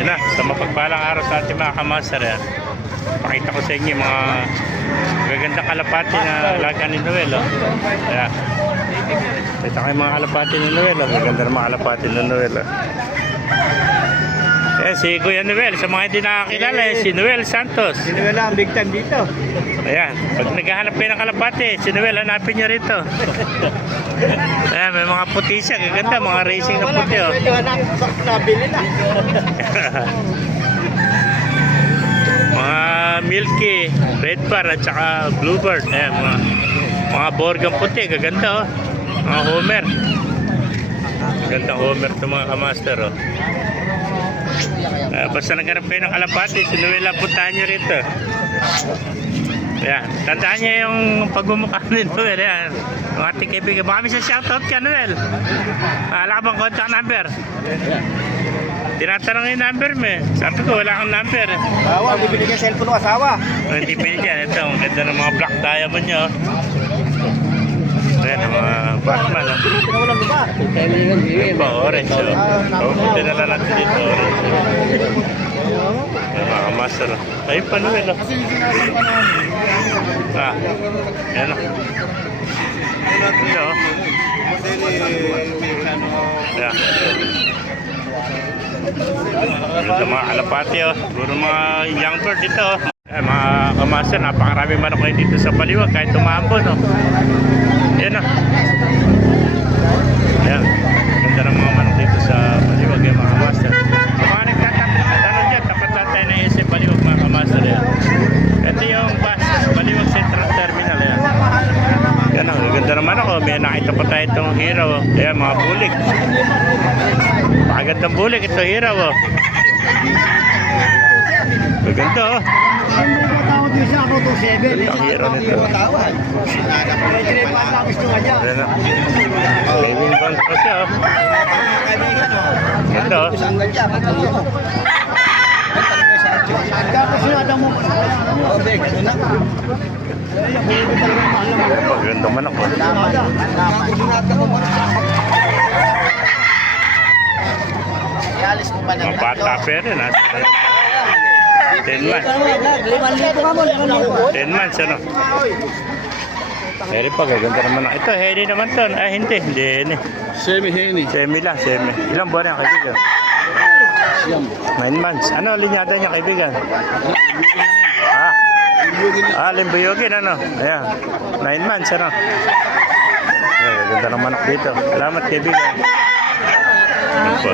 Yun na, sa mapagpalang araw sa ating mga kamaster. Pakita ko sa inyo yung mga gagandang kalapati na alaga ni Noel. Ayan. Ito kayo mga kalapati ni Noel. Gaganda ng mga kalapati ni Noel. Si Kuya Noel, sa mga hindi nakakilala, si Noel Santos. Si Noel ang big time dito. Ayan, pag naghahanap kayo ng kalapati, si Noel, hanapin nyo rito. Ayan, may mga puti siya, gaganda, mga racing na puti. Pwede nabili na. Mga Milky, Red Bar at saka Bluebird. Ayan, mga Borgang puti, gaganda. Mga Homer. Ganda Homer ito mga kamaster. Basta naghanap kayo ng kalapati, si Noel, puntahan nyo rito. Ayan, tandaan niya yung pagmumukha ni Noel. Ayan, mga ating kaibigan. Baka may shoutout ka, Noel. Wala ka bang contact number? Tinatanong yung number mo. Sabi ko, wala akong number. Bibili niya cellphone ng asawa. Hindi binigyan. Ito, ang ganda ng mga black diamond nyo. Ayan, ang mga Batman. Pinawalan mo ba? Ito, orange. Pupunta na lang natin dito, orange. Ayan, mga kamaster. Ayun pa, Noel. Ayan o. Ito. Ayan. Ito mga kalapati. Puro mga young bird dito. Ayan, mga kamaster. Napakarami manok kayo dito sa Baliwag. Kahit tumambon. Ayan o. Ayan. Ganda ng mga manok dito sa Baliwag. Ayan, mga kamaster. Sa mga nagtatanong dyan, tapat lang tayo na SM Baliwag, mga kamaster. Ayan. Ito yung bus, Baliwag Central Terminal. Ayan. Ayan o. Ganda naman ako. May nakita pa tayo itong hero. Ayan, mga bulik. Pakagandang bulik. Ito hero. Gaganda o. Tawag niyo siya ako to 7. Ang hero nito. May tinipan na gusto nga niya. Ayan o. Kevin Banks pa siya o. Kaibigan o. Ganda o. Sanggan siya. Tapos yung adam mo. Obek. Ganda man ako. Ialis mo pa Mga bata pa rin ha. 10 months. 10 months ano. Meron pa, gaganda naman. Ito, Henny naman to. Hindi Henny. Semi-Henny. Semi lang, semi. Ilang buwan yan, kaibigan? 9 months. Ano linyada niya, kaibigan? Limbuyogin, ano? Ayan. 9 months, ano? Ayan, gaganda naman ako dito. Salamat, kaibigan. Ano pa?